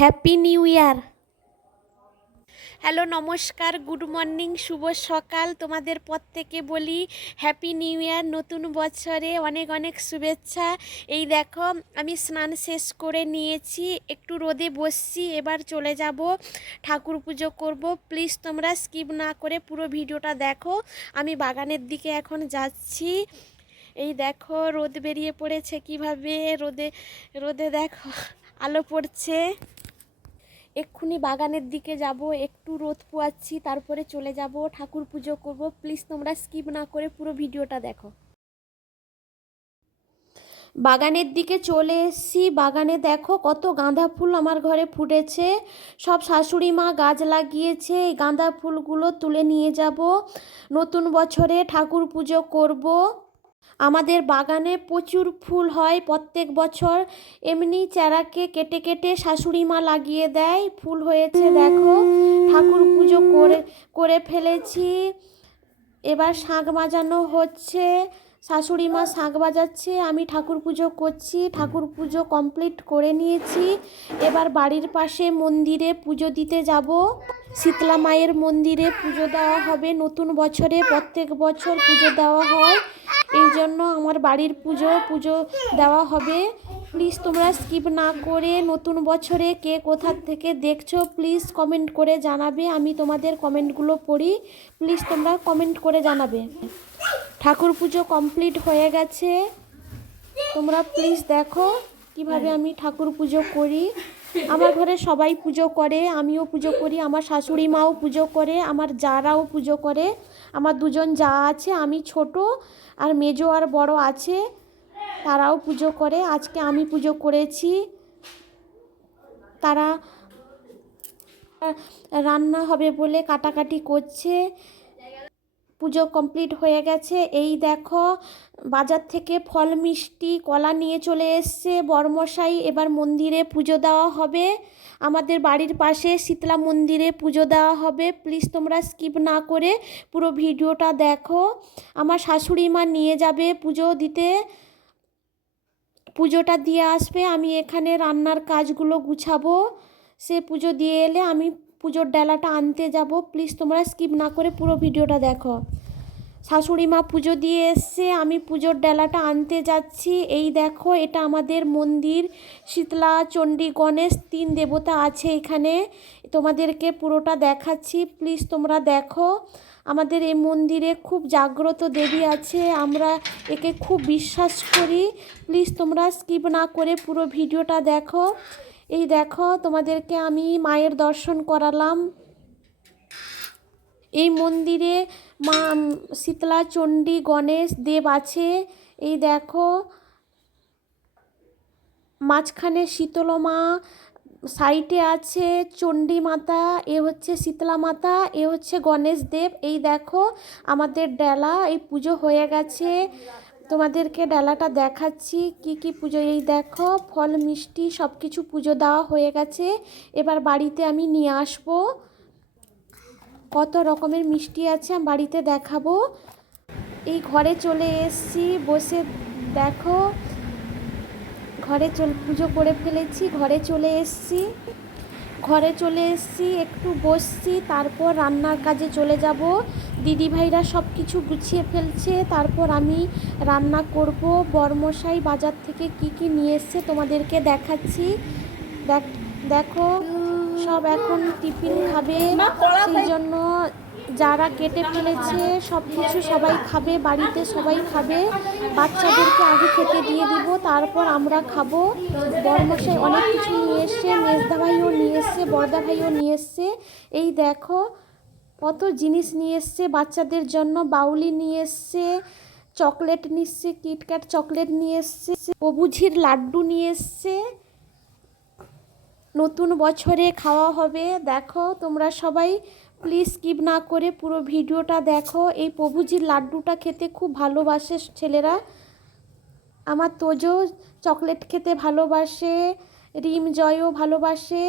Happy new year. Hello, নমস্কার, good morning, শুভ সকাল। তোমাদের প্রত্যেকে বলি হ্যাপি নিউ ইয়ার। নতুন বছরে অনেক অনেক শুভেচ্ছা। এই দেখো, আমি স্নান শেষ করে নিয়েছি, একটু রোদে বসছি, এবার চলে যাব ঠাকুর পুজো করব। প্লিজ তোমরা স্কিপ না করে পুরো ভিডিওটা দেখো। আমি বাগানের দিকে এখন যাচ্ছি। এই দেখো, রোদ বেরিয়ে পড়েছে কিভাবে। রোদে রোদে দেখো আলো পড়ছে। এক্ষুনি বাগানের দিকে যাব, একটু রোদ পোয়াচ্ছি, তারপরে চলে যাব ঠাকুর পুজো করব। প্লিজ তোমরা স্কিপ না করে পুরো ভিডিওটা দেখো। বাগানের দিকে চলে এসেছি। বাগানে দেখো কত গাঁদা ফুল আমার ঘরে ফুটেছে। সব শাশুড়ি মা গাছ লাগিয়েছে। এই গাঁদা ফুলগুলো তুলে নিয়ে যাব, নতুন বছরে ঠাকুর পুজো করব। আমাদের বাগানে প্রচুর ফুল হয় প্রত্যেক বছর। এমনি চারাকে কেটে কেটে শাশুড়ি মা লাগিয়ে দেয়। ফুল হয়েছে দেখো। ঠাকুর পুজো করে ফেলেছি। এবার শাঁখ বাজানো হচ্ছে। শাশুড়ি মা শাঁখ বাজাচ্ছে, আমি ঠাকুর পুজো করছি। ঠাকুর পুজো কমপ্লিট করে নিয়েছি। এবার বাড়ির পাশে মন্দিরে পুজো দিতে যাব। শীতলা মায়ের মন্দিরে পুজো দেওয়া হবে নতুন বছরে। প্রত্যেক বছর পুজো দেওয়া হয়, এই জন্য আমার বাড়ির পুজো দেওয়া হবে। প্লিজ তোমরা স্কিপ না করে নতুন বছরে কে কোথা থেকে দেখছো প্লিজ কমেন্ট করে জানাবে। আমি তোমাদের কমেন্টগুলো পড়ি, প্লিজ তোমরা কমেন্ট করে জানাবে। ঠাকুর পুজো কমপ্লিট হয়ে গেছে। তোমরা প্লিজ দেখো কিভাবে আমি ঠাকুর পুজো করি। আমার ঘরে সবাই পুজো করে, আমিও পুজো করি, আমার শাশুড়ি মাও পুজো করে, আমার জারাও পুজো করে। আমার দুজন জা আছে, আমি ছোট, আর মেজো আর বড় আছে, তারাও পুজো করে। আজকে আমি পুজো করেছি। তারা রান্না হবে বলে কাটাকাটি করছে। পুজো কমপ্লিট হয়ে গেছে। এই দেখো, বাজার থেকে ফল মিষ্টি কলা নিয়ে চলে এসছে বড়মশাই। এবার মন্দিরে পুজো দেওয়া হবে। আমাদের বাড়ির পাশে শীতলা মন্দিরে পুজো দেওয়া হবে। প্লিজ তোমরা স্কিপ না করে পুরো ভিডিওটা দেখো। আমার শাশুড়ি মা নিয়ে যাবে পুজো দিতে, পুজোটা দিয়ে আসবে। আমি এখানে রান্নার কাজগুলো গুছাবো। সে পুজো দিয়ে এলে আমি পুজোর ডালাটা আনতে যাব। প্লিজ তোমরা স্কিপ না করে পুরো ভিডিওটা দেখো। শাশুড়ি মা পুজো দিয়ে এসছে, আমি পুজোর ডালাটা আনতে যাচ্ছি। এই দেখো, এটা আমাদের মন্দির। শীতলা, চণ্ডী, গণেশ, 3 দেবতা আছে এখানে। তোমাদেরকে পুরোটা দেখাচ্ছি, প্লিজ তোমরা দেখো। আমাদের এই মন্দিরে খুব জাগ্রত দেবী আছে, আমরা একে খুব বিশ্বাস করি। প্লিজ তোমরা স্কিপ না করে পুরো ভিডিওটা দেখো। এই দেখো, তোমাদেরকে আমি মায়ের দর্শন করালাম। এই মন্দিরে মা শীতলা, চণ্ডী, গণেশ দেব আছে। এই দেখো, মাঝখানে শীতলা মা, সাইডে আছে চণ্ডী মাতা, এ হচ্ছে শীতলা মাতা, এ হচ্ছে গণেশ দেব। এই দেখো আমাদের ডালা, এই পুজো হয়ে গেছে। তোমাদেরকে ডালাটা দেখাচ্ছি কি কি পুজো। এই দেখো, ফল মিষ্টি সব কিছু পুজো দেওয়া হয়ে গেছে। এবার বাড়িতে আমি নিয়ে আসবো। কত রকমের মিষ্টি আছে আমি বাড়িতে দেখাবো। এই ঘরে চলে এসেছি, বসে দেখো ঘরে পুজো করে ফেলেছি। ঘরে চলে এসেছি, একটু বসছি, তারপর রান্নার কাজে চলে যাব। দিদিভাইরা সব কিছু গুছিয়ে ফেলছে, তারপর আমি রান্না করব। বড়মশাই বাজার থেকে কি কি নিয়ে এসছে তোমাদেরকে দেখাচ্ছি। দেখো, সব এখন টিফিন খাবে, সেই জন্য যারা কেটে ফেলেছে সব কিছু সবাই খাবে, বাড়িতে সবাই খাবে। বাচ্চাদেরকে আগে খেতে দিয়ে দিব, তারপর আমরা খাবো। বড়মশাই অনেক কিছু নিয়ে এসছে, মেজদা ভাইও নিয়ে এসছে, বড়দা ভাইও নিয়ে এসছে। এই দেখো কত জিনিস নিয়ে এসছে বাচ্চাদের জন্য। বাউলি নিয়ে এসছে, চকলেট নিয়ে এসছে, কিটক্যাট চকলেট নিয়ে এসছে, প্রভুজির লাড্ডু নিয়ে এসছে। নতুন বছরে খাওয়া হবে। দেখো তোমরা সবাই প্লিজ স্কিপ না করে পুরো ভিডিওটা দেখো। এই প্রভুজির লাড্ডুটা খেতে খুব ভালোবাসে ছেলেরা। আমার তোজো চকলেট খেতে ভালোবাসে, রিম জয়ও ভালোবাসে।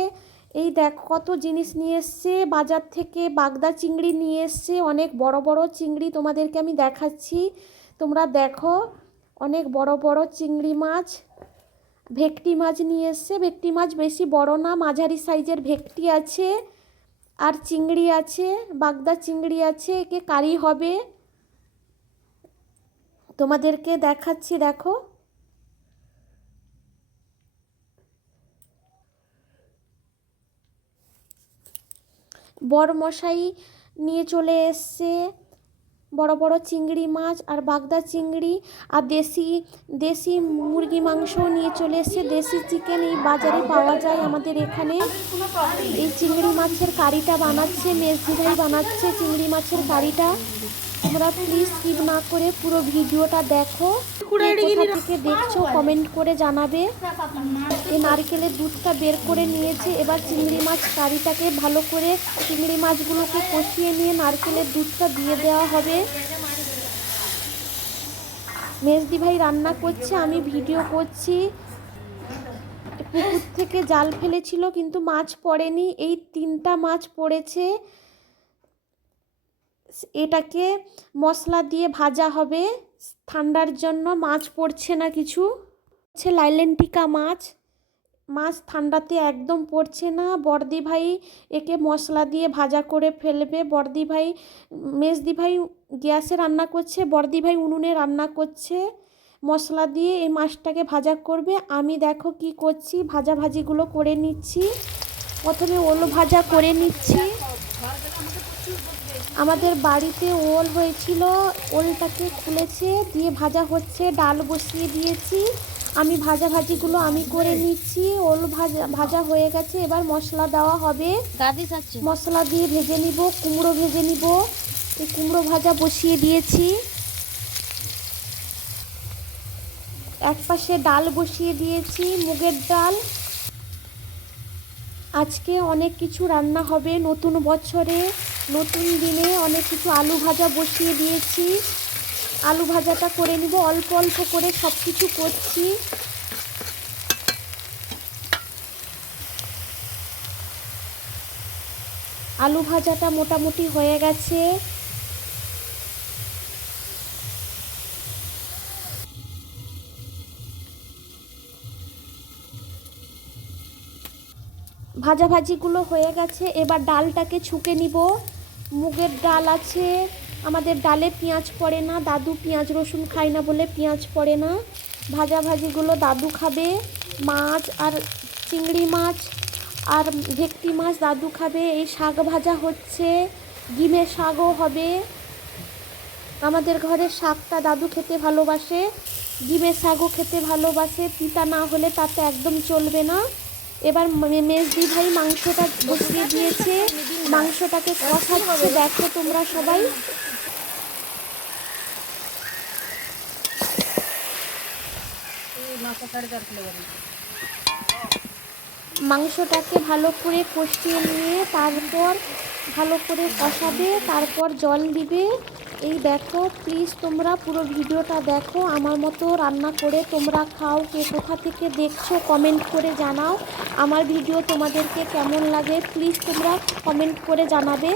এই দেখো কত জিনিস নিয়ে এসছে বাজার থেকে। বাগদা চিংড়ি নিয়ে এসছে, অনেক বড় বড় চিংড়ি, তোমাদেরকে আমি দেখাচ্ছি, তোমরা দেখো। অনেক বড় বড় চিংড়ি মাছ ভেটকি মাছ নিয়ে এসছে। ভেটকি মাছ বেশি বড় না, মাঝারি সাইজের ভেটকি আছে, আর চিংড়ি আছে, বাগদা চিংড়ি আছে। একে কারি হবে, তোমাদেরকে দেখাচ্ছি। দেখো, বরমশাই নিয়ে চলে এসছে বড় বড় চিংড়ি মাছ আর বাগদা চিংড়ি, আর দেশি দেশি মুরগি মাংসও নিয়ে চলে এসছে। দেশি চিকেন এই বাজারে পাওয়া যায় আমাদের এখানে। এই চিংড়ি মাছের কারিটা বানাচ্ছে মেজদি ভাই, বানাচ্ছে চিংড়ি মাছের কারিটা। তোমরা প্লিজ স্কিপ না করে পুরো ভিডিওটা দেখো। কোথা থেকে দেখছো কমেন্ট করে জানাবে। এই নারকেলের দুধটা বের করে নিয়েছে। এবার চিংড়ি মাছ কারিটাকে ভালো করে চিংড়ি মাছগুলোকে কষিয়ে নিয়ে নারকেলের দুধটা দিয়ে দেওয়া হবে। মেজদি ভাই রান্না করছে, আমি ভিডিও করছি। পুকুর থেকে জাল ফেলেছিল কিন্তু মাছ পড়েনি, এই 3টা মাছ পড়েছে। এটাকে মশলা দিয়ে ভাজা হবে। ঠান্ডার জন্য মাছ পড়ছে না কিছু। হচ্ছে লাইলেন্টিকা মাছ, মাছ ঠান্ডাতে একদম পড়ছে না। বড়দি ভাই একে মশলা দিয়ে ভাজা করে ফেলবে। বড়দি ভাই, মেজদি ভাই গ্যাসে রান্না করছে, বড়দি ভাই উনুনে রান্না করছে। মশলা দিয়ে এই মাছটাকে ভাজা করবে। আমি দেখো কি করছি, ভাজাগুলো করে নিচ্ছি। প্রথমে ওল ভাজা করে নিচ্ছি। আমাদের বাড়িতে ওল হয়েছিল, ওলটাকে খুলেছে দিয়ে ভাজা হচ্ছে। ডাল বসিয়ে দিয়েছি, আমি ভাজিগুলো আমি করে নিচ্ছি। ওল ভাজা হয়ে গেছে, এবার মশলা দেওয়া হবে। মশলা দিয়ে ভেজে নিব, কুমড়ো ভেজে নিব। এই কুমড়ো ভাজা বসিয়ে দিয়েছি। এক পাশে ডাল বসিয়ে দিয়েছি, মুগের ডাল। আজকে অনেক কিছু রান্না হবে নতুন বছরে, নতুন দিনে অনেক কিছু। আলু ভাজা বসিয়ে দিয়েছি, আলু ভাজাটা করে নিব। অল্প অল্প করে সব কিছু করছি। আলু ভাজাটা মোটামুটি হয়ে গেছে। ভাজিগুলো হয়ে গেছে, এবার ডালটাকে ছুঁকে নিব। মুগের ডাল আছে, আমাদের ডালে পেঁয়াজ পড়ে না। দাদু পেঁয়াজ রসুন খায় না বলে পেঁয়াজ পড়ে না। ভাজিগুলো দাদু খাবে। মাছ আর চিংড়ি মাছ আর ভেটকি মাছ দাদু খাবে। এই শাক ভাজা হচ্ছে, ডিমের শাকও হবে। আমাদের ঘরের শাকটা দাদু খেতে ভালোবাসে, ডিমের শাকও খেতে ভালোবাসে। তিতা না হলে তাতে একদম চলবে না। এবার মেজদি ভাই মাংসটা বসিয়ে দিয়েছে, মাংসটাকে কষাচ্ছে। দেখো তোমরা সবাই, মাংসটাকে ভালো করে কষিয়ে নিয়ে তারপর ভালো করে কষাবে, তারপর জল দিবে। এই দেখো, প্লিজ তোমরা পুরো ভিডিওটা দেখো, আমার মতো রান্না করে তোমরা খাও। কে কোথা থেকে দেখছো কমেন্ট করে জানাও। আমার ভিডিও তোমাদেরকে কেমন লাগে প্লিজ তোমরা কমেন্ট করে জানাবে।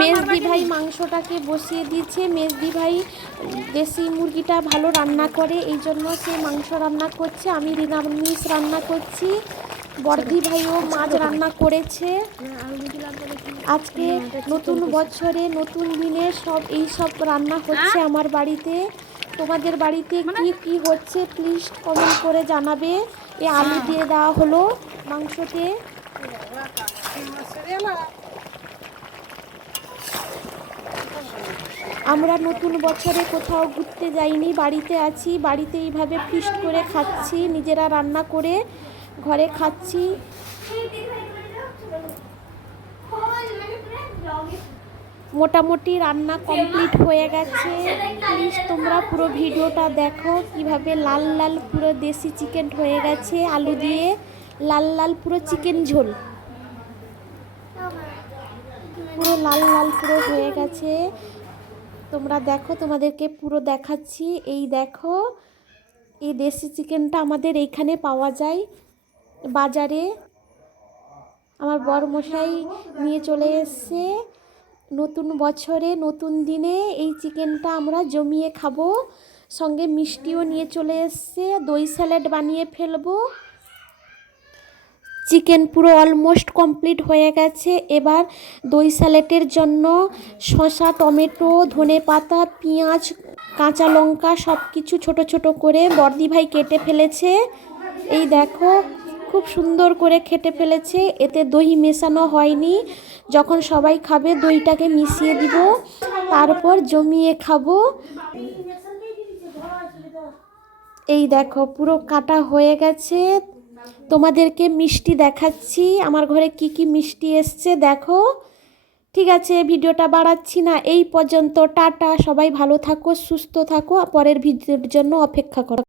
মেজদি ভাই মাংসটাকে বসিয়ে দিচ্ছে। মেজদি ভাই দেশি মুরগিটা ভালো রান্না করে, এই জন্য সে মাংস রান্না করছে। আমি নিরামিষ রান্না করছি। বড়দি ভাইও মাছ রান্না করেছে। আজকে নতুন বছরে নতুন দিনে এই সব রান্না হচ্ছে আমার বাড়িতে। তোমাদের বাড়িতে কি কি হচ্ছে প্লিজ কমেন্ট করে জানাবে। এ আলু দিয়ে দেওয়া হলো মাংসতে। আমরা নতুন বছরে কোথাও ঘুরতে যাইনি, বাড়িতে আছি। বাড়িতে এইভাবে ফিস্ট করে খাচ্ছি, নিজেরা রান্না করে ঘরে খাচ্ছি। মোটামুটি রান্না কমপ্লিট হয়ে গেছে। প্লিজ তোমরা পুরো ভিডিওটা দেখো, কিভাবে লাল লাল পুরো দেশি চিকেন হয়ে গেছে। আলু দিয়ে লাল লাল পুরো চিকেন ঝোল, পুরো লাল লাল পুরো হয়ে গেছে। তোমরা দেখো, তোমাদেরকে পুরো দেখাচ্ছি। এই দেখো, এই দেশি চিকেনটা আমাদের এইখানে পাওয়া যায় বাজারে। আমার বড়মশাই নিয়ে চলে এসছে। নতুন বছরে নতুন দিনে এই চিকেনটা আমরা জমিয়ে খাবো। সঙ্গে মিষ্টিও নিয়ে চলে এসছে, দই স্যালাড বানিয়ে ফেলবো। চিকেন পুরো অলমোস্ট কমপ্লিট হয়ে গেছে। এবার দই স্যালাডের জন্য শসা, টমেটো, ধনেপাতা, পেঁয়াজ, কাঁচা লঙ্কা সব কিছু ছোট ছোট করে বর্দি ভাই কেটে ফেলেছে। এই দেখো খুব সুন্দর করে কেটে ফেলেছে, এতে দই মেশানো হয়নি। যখন সবাই খাবে দইটাকে মিশিয়ে দিব, তারপর জমিয়ে খাবো। এই দেখো পুরো কাটা হয়ে গেছে। তোমাদেরকে মিষ্টি দেখাচ্ছি, আমার ঘরে কি কি মিষ্টি এসছে দেখো। ঠিক আছে, ভিডিওটা বাড়াচ্ছি না, এই পর্যন্ত। টাটা, সবাই ভালো থাকো, সুস্থ থাকো, পরের ভিডিওর জন্য অপেক্ষা করো।